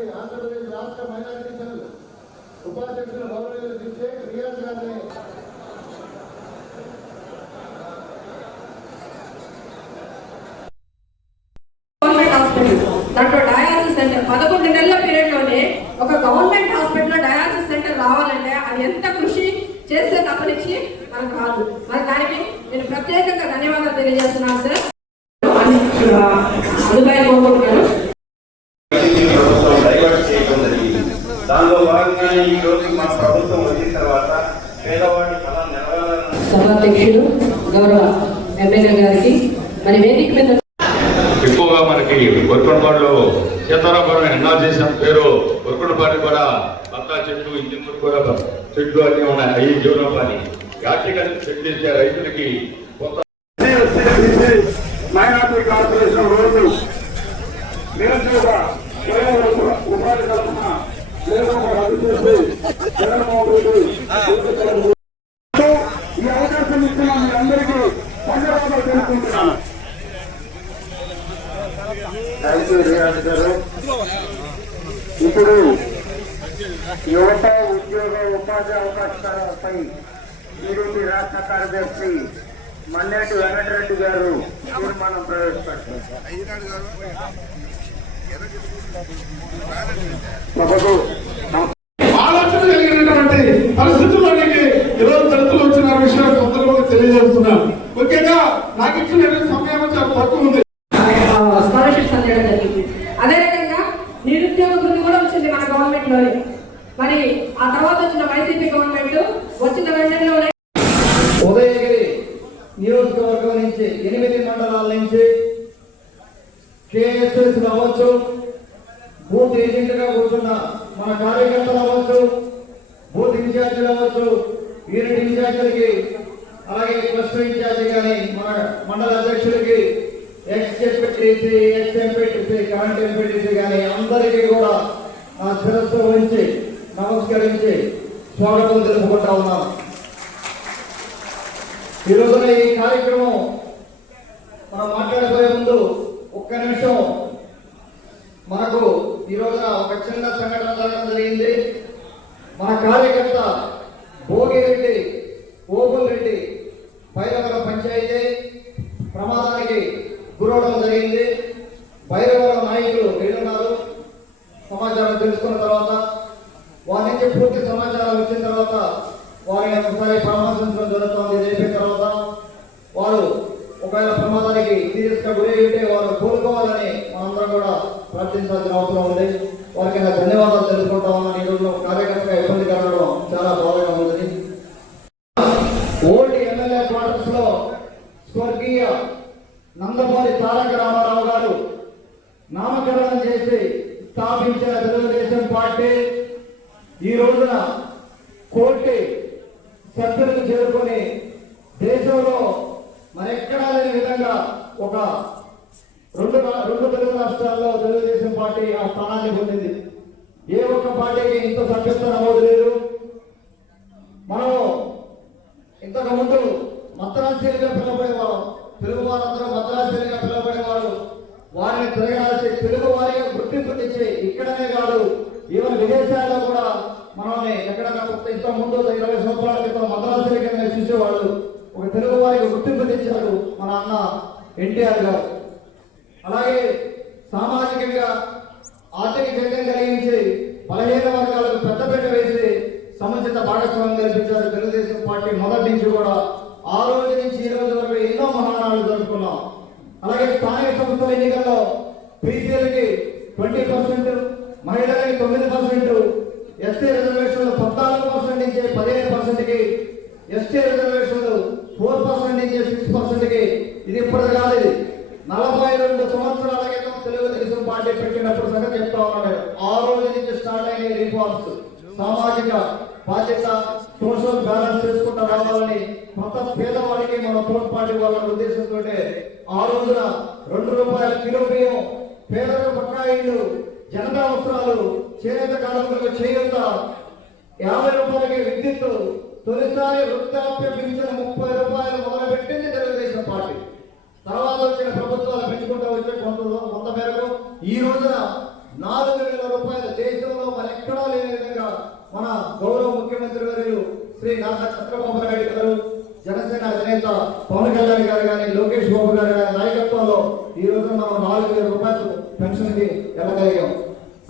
Party Andhra Pradesh రాష్ట్ర minority cell ఉపాధ్యక్షులు గౌరవ షేక్ రియాజ్ గారిని గవర్నమెంట్ హాస్పిటల్ దాంట్లో డయాలసిస్ సెంటర్ పదకొండు నెలల పీరియడ్లోనే ఒక గవర్నమెంట్ హాస్పిటల్లో డయాలసిస్ సెంటర్ రావాలంటే అది ఎంత కృషి చేస్తే తప్పనిచ్చి మనకు రాదు మరి దానికి నేను ప్రత్యేకంగా ధన్యవాదాలు తెలియజేస్తున్నాను సార్ కోరుకుంటున్నాను వైసీపీ డైవర్ట్ చేయడం జరిగింది. దానిలో భాగంగానే ఈ రోజు మన ప్రభుత్వం వచ్చిన తర్వాత పేదవాడి కళ నెరవేరాలని సభాధ్యక్షుడు గౌరవ ఎమ్మెల్యే గారికి మరి వేదిక మీద ఎక్కువగా మనకి ఎన్నో చేసిన పేరు కొరకొండపాడు కూడా బత్తా చెట్లు ఇంజిన్లు కూడా చెట్లు అన్ని ఉన్నాయి. అవి జీవనోపాధి. యాక్టికల్ చెట్లు ఇచ్చే రైతులకి కొంత మైనార్టీ కార్పొరేషన్ రోజు నిరుద్యోగ స్వయం ఉపాధి కల్పన లేకుండా రద్దు చేసి జగన్మోహన్ రెడ్డి ఈ అవకాశం ఇచ్చిన అందరికీ ధన్యవాదాలు తెలుపుకుంటున్నాను ఇప్పుడు యువత ఉద్యోగ ఉపాధి అవకాశాలపై టీడీపీ రాష్ట్ర కార్యదర్శి మన్నేటి వెంకటరెడ్డి గారు తీర్మానం ప్రవేశపెట్టారు సభకు ఆలోచన కలిగినటువంటి పరిస్థితుల్లోనికి ఈరోజు దళితులు వచ్చిన విషయం సందర్భంగా తెలియజేస్తున్నాను ముఖ్యంగా నాకు ఇచ్చిన సమయం చాలా తక్కువ ఉంది స్కాలర్షిప్స్ అందడం జరిగింది అదే రకంగా నిరుద్యోగ వృత్తి కూడా వచ్చింది మన గవర్నమెంట్లోనే మరి ఆ తర్వాత వచ్చిన వైసీపీ గవర్నమెంట్ వచ్చిన వెంటనే ఉదయగిరి నియోజకవర్గం నుంచి ఎనిమిది మండలాల నుంచి కేఎస్ఎస్ అవ్వచ్చు బూత్ ఏజెంట్గా కూర్చున్న మన కార్యకర్తలు అవ్వచ్చు బూత్ ఇన్ఛార్జీలు అవ్వచ్చు యూనిట్ ఇన్ఛార్జీలకి అలాగే క్లస్టర్ ఇన్ఛార్జి కానీ మన మండల అధ్యక్షులకి ex MPTC ex MPTC current MPTC కానీ అందరికీ కూడా నా శిరస్సు ఉంచి నమస్కరించి స్వాగతం తెలుపుకుంటా ఉన్నాను ఈ రోజున ఈ కార్యక్రమం మనం మాట్లాడబోయే ముందు ఒక్క నిమిషం మనకు ఈ రోజున ఒక చిన్న సంఘటన జరగడం జరిగింది. మన కార్యకర్త భోగి ఓపుల్ రెడ్డి భైరవరం పంచాయతీ ప్రమాదానికి గురవడం జరిగింది భైరవరం నాయకులు వెళ్ళున్నారు సమాచారం తెలుసుకున్న తర్వాత వారి నుంచి పూర్తి సమాచారం వచ్చిన తర్వాత వారిని ఒకసారి పరామర్శించడం జరుగుతుంది ఇది అయిపోయిన తర్వాత వారు ఒకవేళ ప్రమాదానికి సీరియస్ గా వారు కోలుకోవాలని మనందరం కూడా ప్రార్థించాల్సిన అవసరం ఉంది. వారికి నా ధన్యవాదాలు తెలుసుకుంటా ఉన్నాను. ఈ రోజు కార్యకర్తగా ఇబ్బంది కలగడం చాలా బాధగా ఉంది ఓల్డ్ ఎమ్మెల్యే క్వార్టర్స్లో స్వర్గీయ నందమూరి తారక రామారావు గారు నామకరణం చేసి స్థాపించిన తెలుగుదేశం పార్టీ ఈ రోజున కోటి సభ్యులకు చేరుకొని దేశంలో మరెక్కడా లేని విధంగా ఒక రెండు రెండు తెలుగు రాష్ట్రాల్లో తెలుగుదేశం పార్టీ ఆ స్థానాన్ని పొందింది. ఏ ఒక్క పార్టీకి ఇంత సభ్యత్వ నమోదు లేదు. మనం ఇంతకు ముందు మద్రాసీలుగా పిలువబడేవారు తెలుగు వారందరూ మద్రాసీలుగా పిలువబడేవారు వారిని తిరగాల్సి తెలుగు వారిగా గుర్తింపు తెచ్చి ఇక్కడనే కాదు ఈవెన్ విదేశాల్లో కూడా మనల్ని ఎక్కడైనా కొత్త ఇంత ముందు ఇరవై సంవత్సరాల క్రితం మద్రాసీల కింద చూసేవాళ్ళు. ఒక తెలుగు వారికి గుర్తింపు తెచ్చారు మన అన్న ఎన్టీఆర్ గారు. ఇప్పటిది కాదు ఇది. నలభై రెండు సంవత్సరాల క్రితం తెలుగుదేశం పార్టీ పెట్టినప్పుడు సంగతి చెప్తా ఉన్నాడు ఆ రోజు నుంచి స్టార్ట్ అయిన రిఫార్మ్స్ సామాజిక బాధ్యత సోషల్ బ్యాలెన్స్ చేసుకుంటూ రావాలని కొత్త పేదవాడికి మన తోడ్పాటి వాళ్ళ ఉద్దేశంతో ఆ రోజున రెండు రూపాయల కిలో బియ్యం పేదలకు బకాయిలు జనతా అవసరాలు చేనేత కార్మికులకు చేయూత యాభై రూపాయలకి విద్యుత్ తొలిసారి వృద్ధాప్య పింఛన్ ముప్పై రూపాయలు మొదలుపెట్టింది తెలుగుదేశం తర్వాత వచ్చిన వచ్చే కొంత కొంత మేరకు ఈ రోజున నాలుగు వేల రూపాయల దేశంలో మరి ఎక్కడా లేని విధంగా మన గౌరవ ముఖ్యమంత్రి వర్యులు శ్రీ నారా చంద్రబాబు నాయుడు గారు జనసేన అధినేత పవన్ కళ్యాణ్ గారు కానీ లోకేష్ బాబు గారు గారి నాయకత్వంలో ఈ రోజు మనం నాలుగు వేల రూపాయలు పెన్షన్కి వెళ్ళగలిగాం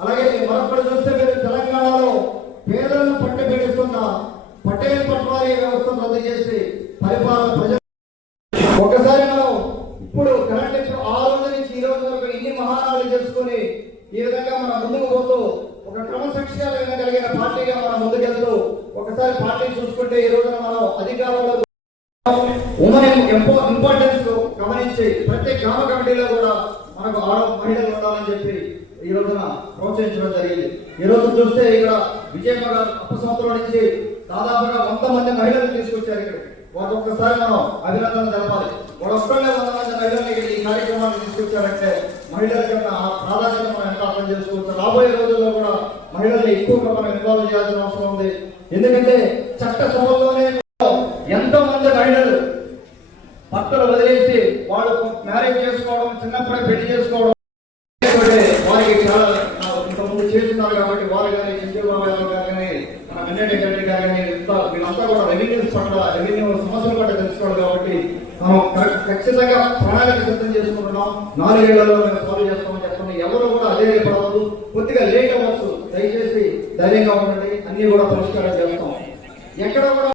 అలాగే మరొకటి చూస్తే మీరు తెలంగాణలో పేదలను పట్టి పెడుతున్న పటేల్ పట్వారీ వ్యవస్థను రద్దు చేసి పరిపాలన ప్రజలు ఒకసారి మనం ఇప్పుడు కరెంట్ ఇప్పుడు ఆ రోజు నుంచి ఈ రోజు వరకు ఇన్ని చేసుకుని ఈ విధంగా మనం ముందుకు పోతూ ఒక క్రమశిక్షణ కలిగిన పార్టీగా మనం ముందుకెళ్తూ ఒకసారి పార్టీ చూసుకుంటే ఈ రోజున మనం అధికారంలో ఉమెన్ ఇంపార్టెన్స్ గమనించి ప్రతి గ్రామ కమిటీలో కూడా మనకు ఆడ మహిళలు ఉండాలని చెప్పి ఈ రోజున ప్రోత్సహించడం జరిగింది. ఈ రోజు చూస్తే ఇక్కడ విజయమ్మ అప్ప సంవత్సరం నుంచి దాదాపుగా వంద మంది మహిళలు తీసుకొచ్చారు ఇక్కడికి వారికి ఒక్కసారి మనం అభినందన తెలపాలి. వాడు వంద మంది ఈ కార్యక్రమాన్ని తీసుకొచ్చారంటే మహిళల కన్నా ఆ ప్రాధాన్యత మనం ఎంత అర్థం చేసుకోవచ్చు? రాబోయే రోజుల్లో కూడా మహిళల్ని ఎక్కువగా మనం ఇన్వాల్వ్ చేయాల్సిన అవసరం ఉంది. ఎందుకంటే చట్ట సభల్లోనే ఎంతో మంది మహిళలు భర్తలు వదిలేసి వాళ్ళు మ్యారేజ్ చేసుకోవడం చిన్నప్పుడే పెళ్ళి చేసుకోవడం ఎందుకంటే వారికి చాలా ఆ, ఇంతకుముందు చేస్తున్నారు కాబట్టి వారు కానీ చంద్రబాబు గారు కానీ మన వెంకయ్య రెడ్డి గారు కానీ ఇంత వీళ్ళంతా కూడా రెవెన్యూ పట్ల రెవెన్యూ సమస్యల పట్ల తెలుసుకోవాలి కాబట్టి మనం ఖ- ఖచ్చితంగా ప్రణాళిక సిద్ధం చేసుకుంటున్నాం. నాలుగేళ్ళలో మేము సాల్వ్ చేస్తామని చెప్పండి. ఎవరు కూడా అదే పడవద్దు కొద్దిగా లేట్ అవ్వచ్చు. దయచేసి ధైర్యంగా ఉండండి. అన్ని కూడా పరిష్కారం చేస్తాం. ఎక్కడ కూడా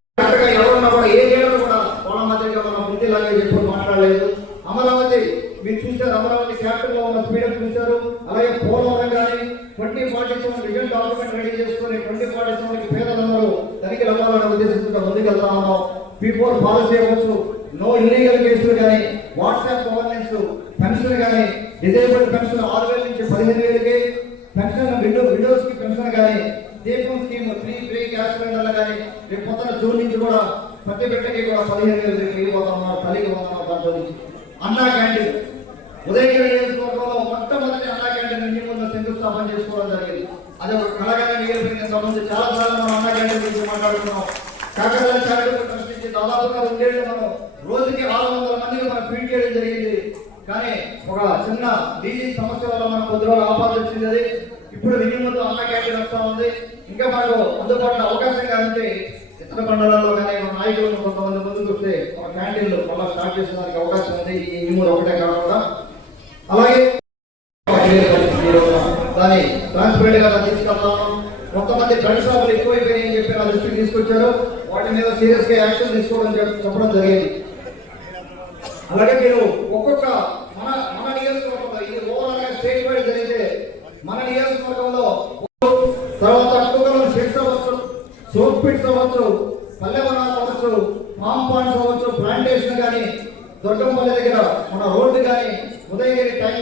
ఎవరున్నా కూడా ఏ ఏళ్ళు కూడా వాళ్ళ మాదిరిగా మనం ముందులాగే చెప్పి మాట్లాడలేదు. అమరావతి మీరు చూసారు అమరావతి క్యాపిటల్లో ఉన్న స్పీడప్ చూశారు. అలాగే పోలవరం కానీ twenty forty seven result document ready చేసుకుని ట్వంటీ ఫార్టీ సెవెన్కి పేదలందరూ తనిఖీలు అవ్వాలనే ఉద్దేశంతో ముందుకెళ్తా ఉన్నాం. పీ పాలసీ అవ్వచ్చు. నో ఇల్లీగల్ కేసులు కానీ వాట్సాప్ గవర్నెన్స్ పెన్షన్ కానీ డిజేబుల్డ్ పెన్షన్ ఆరు వేల నుంచి పదిహేను వేలకి పెన్షన్ విండో విండోస్కి పెన్షన్ కానీ Deepam scheme three free gas సిలిండర్లు కానీ రేపు పొద్దున జూన్ నుంచి కూడా ప్రతి బిడ్డకి కూడా పదిహేను వేలు రేపు ఇవ్వబోతున్నారు తల్లికి పోతున్నారు దాంట్లో నుంచి. అన్నా క్యాంటీన్. ఉదయగిరి నియోజకవర్గంలో మొట్టమొదటి అన్నా క్యాంటీన్ ఇంటి ముందు శంకుస్థాపన చేసుకోవడం జరిగింది. అదే ఒక కళగానే నియోజకవర్గం సంబంధించి చాలా సార్లు మనం అన్నా క్యాంటీన్ గురించి మాట్లాడుతున్నాం కాకరాల చారిటబుల్ ట్రస్ట్ నుంచి దాదాపుగా రెండేళ్ళు మనం రోజుకి ఆరు వందల మందికి మనం ఫీడ్ చేయడం జరిగింది. కానీ ఒక చిన్న డీజీ సమస్య వల్ల మనం కొద్ది రోజులు ఆపాల్సి వచ్చింది అది. ఇప్పుడు వినియోగంతో అన్న క్యాంటీన్ వస్తూ ఉంది. ఇంకా మనకు అందుబాటులో అవకాశం కాబట్టి ఇతర మండలాల్లో కానీ మన నాయకులు కొంతమంది ముందుకు వస్తే ఒక క్యాంటీన్లు మళ్ళీ స్టార్ట్ చేసేదానికి అవకాశం ఉంది. ఈ వినియోగం ఒకటే కాకుండా. అలాగే దాన్ని ట్రాన్స్పరెంట్గా తీసుకెళ్తాం కొంతమంది డ్రగ్ షాపులు ఎక్కువైపోయాయని చెప్పి నా దృష్టికి తీసుకొచ్చారు. వాటి మీద సీరియస్గా యాక్షన్ తీసుకోవడం చెప్పడం జరిగింది. అలాగే మీరు ఒక్కొక్క మన మన నియోజకవర్గంలో ఇది ఓవరాల్ స్టేట్ వైడ్ జరిగితే మన నియోజకవర్గంలో తర్వాత అక్కుకలం షెడ్స్ అవ్వచ్చు సోప్ పిట్స్ అవ్వచ్చు పల్లెవనాలు అవ్వచ్చు పామ్ పాండ్స్ అవ్వచ్చు ప్లాంటేషన్ కానీ దొడ్డంపల్లి దగ్గర మన రోడ్డు కానీ ఉదయగిరి టైం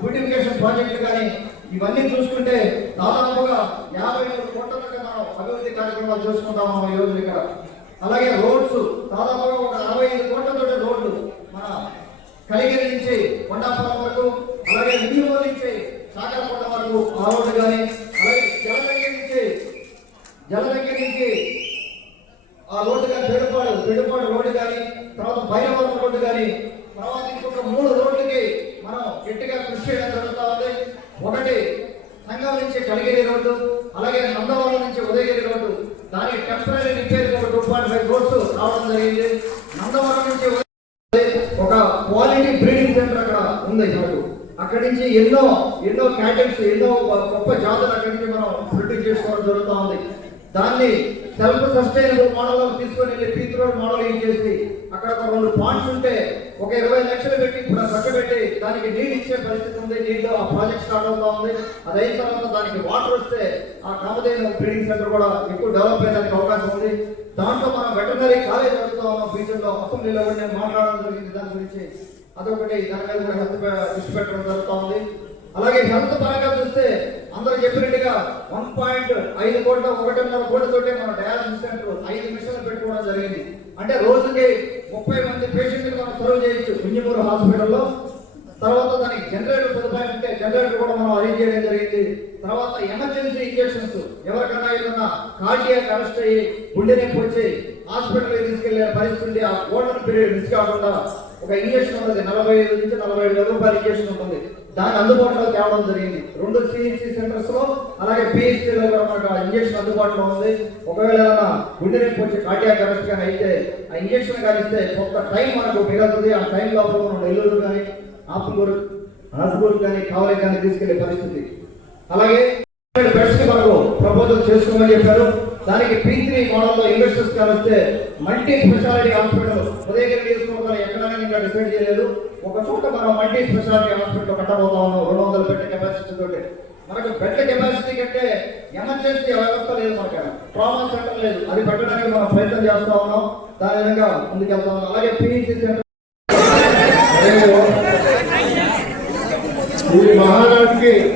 బ్యూటిఫికేషన్ ప్రాజెక్టులు కానీ ఇవన్నీ చూసుకుంటే దాదాపుగా యాభై మూడు కోట్ల దగ్గర మనం అభివృద్ధి కార్యక్రమాలు చేసుకుంటాం మనం ఈ రోజు ఇక్కడ. అలాగే రోడ్స్ దాదాపుగా ఒక అరవై ఐదు కోట్లతో రోడ్లు మన కలిగిరి నుంచి కొండాపురం వరకు అలాగే విజయవాడ నుంచి సాగరకొండ వరకు ఆ రోడ్డు కానీ అలాగే జలదంగి నుంచి జలదంగి నుంచి ఆ రోడ్డు కానీ పెడుపాడు పెడుపాడు రోడ్డు కానీ తర్వాత బైరవరం రోడ్డు కానీ తర్వాత ఇంకొక మూడు రోడ్లకి మనం గట్టిగా కృషి చేయడం జరుగుతూ ఉంది. ఒకటి సంఘం నుంచి కలిగిరి రోడ్డు అలాగే నందవరం నుంచి ఉదయగిరి రోడ్డు. దాని టెంపరీ రిపేర్ ఒక టూ పాయింట్ ఫైవ్ రోడ్స్ రావడం జరిగింది. నందవరం నుంచి క్వాలిటీ బ్రీడింగ్ సెంటర్ అక్కడ ఉంది మనకు అక్కడి నుంచి ఎన్నో ఎన్నో క్యాటెట్స్ ఎన్నో గొప్ప జాతులు అక్కడి నుంచి మనం ప్రొడ్యూస్ చేసుకోవడం జరుగుతూ ఉంది. దాన్ని సెల్ఫ్ సస్టైనబుల్ మోడల్ తీసుకొని వెళ్ళి పీత్ రోడ్ మోడల్ ఏం చేసి అక్కడ ఒక రెండు పాయింట్స్ ఉంటే ఒక ఇరవై లక్షలు పెట్టి ఇప్పుడు ఖర్చు పెట్టి దానికి నీళ్ళు ఇచ్చే పరిస్థితి ఉంది. నీళ్ళు ఆ ప్రాజెక్ట్ స్టార్ట్ అవుతా ఉంది. అది అయిన తర్వాత దానికి వాటర్ వస్తే ఆ కామధేను బ్రీడింగ్ సెంటర్ కూడా ఎక్కువ డెవలప్ అయ్యేందుకు అవకాశం ఉంది. దాంట్లో మనం వెటర్నరీ కాలేజ్ జరుగుతూ ఉన్నాం ఫ్యూచర్లో అసెంబ్లీలో కూడా నేను మాట్లాడడం జరిగింది. దాని గురించి అదొకటి దాని మీద కూడా హెల్త్ దృష్టి పెట్టడం జరుగుతూ ఉంది. అలాగే హెల్త్ పరంగా చూస్తే అందరూ చెప్పినట్టుగా వన్ పాయింట్ ఐదు కోట్ల ఒకటిన్నర కోట్లతోటే మన డయాలసిస్ సెంటర్ ఐదు మిషన్లు పెట్టుకోవడం జరిగింది. అంటే రోజుకి ముప్పై మంది పేషెంట్లు మనం సర్వ్ చేయొచ్చు. మింజమూరు హాస్పిటల్లో. తర్వాత దానికి జనరేటర్ సదుపాయం ఉంటే జనరేటర్ కూడా మనం అరేంజ్ చేయడం జరిగింది. తర్వాత ఎమర్జెన్సీ ఇంజెక్షన్స్ ఎవరికన్నా ఏదన్నా కార్డియాక్ అరెస్ట్ అయ్యి గుండె నొప్పి వచ్చి హాస్పిటల్కి తీసుకెళ్ళే పరిస్థితి ఉండి ఆ ఓటర్ పీరియడ్ మిస్ కాకుండా ఒక ఇంజెక్షన్ ఉంటుంది నలభై ఐదు నుంచి నలభై ఐదు వేల రూపాయల ఇంజెక్షన్ ఉంటుంది. దాన్ని అందుబాటులో తేవడం జరిగింది. రెండు సిహెచ్సి సెంటర్స్లో అలాగే పిహెచ్సిలో కూడా మనకు ఇంజక్షన్ అందుబాటులో ఉంది. ఒకవేళ ఏదైనా గుండె నొప్పి వచ్చి కార్డియాక్ అరెస్ట్ కానీ అయితే ఆ ఇంజక్షన్ కానీ ఇస్తే కొంత టైం మనకు మిగతుంది ఆ టైం లోపల మనం నెల్లూరు కానీ ఆపులూరు ఆసుపూర్ కానీ కావాలి కానీ తీసుకెళ్ళే పరిస్థితి. అలాగే బెడ్స్కి మనకు ప్రపోజల్ చేసుకోమని చెప్పారు. దానికి పీ త్రీ ఇన్వెస్టర్స్ కానీ వస్తే మల్టీ స్పెషాలిటీ హాస్పిటల్ ఉదయగిరి తీసుకోవడం ఎక్కడైనా ఇంకా డిసైడ్ చేయలేదు. ఒక చోట మనం మల్టీ స్పెషాలిటీ హాస్పిటల్ కట్టబోతా ఉన్నాం రెండు వందల బెడ్ కెపాసిటీ తోటి. మనకు బెడ్ కెపాసిటీ కంటే ఎమర్జెన్సీ వ్యవస్థ లేదు మనకు. ట్రామా సెంటర్ లేదు. అది పెట్టడానికి మనం ప్రయత్నం చేస్తా ఉన్నాం. దాని విధంగా ముందుకెళ్తా ఉన్నాం. అలాగే పిహెచ్సి సెంటర్ ఈ మహానాటికి మన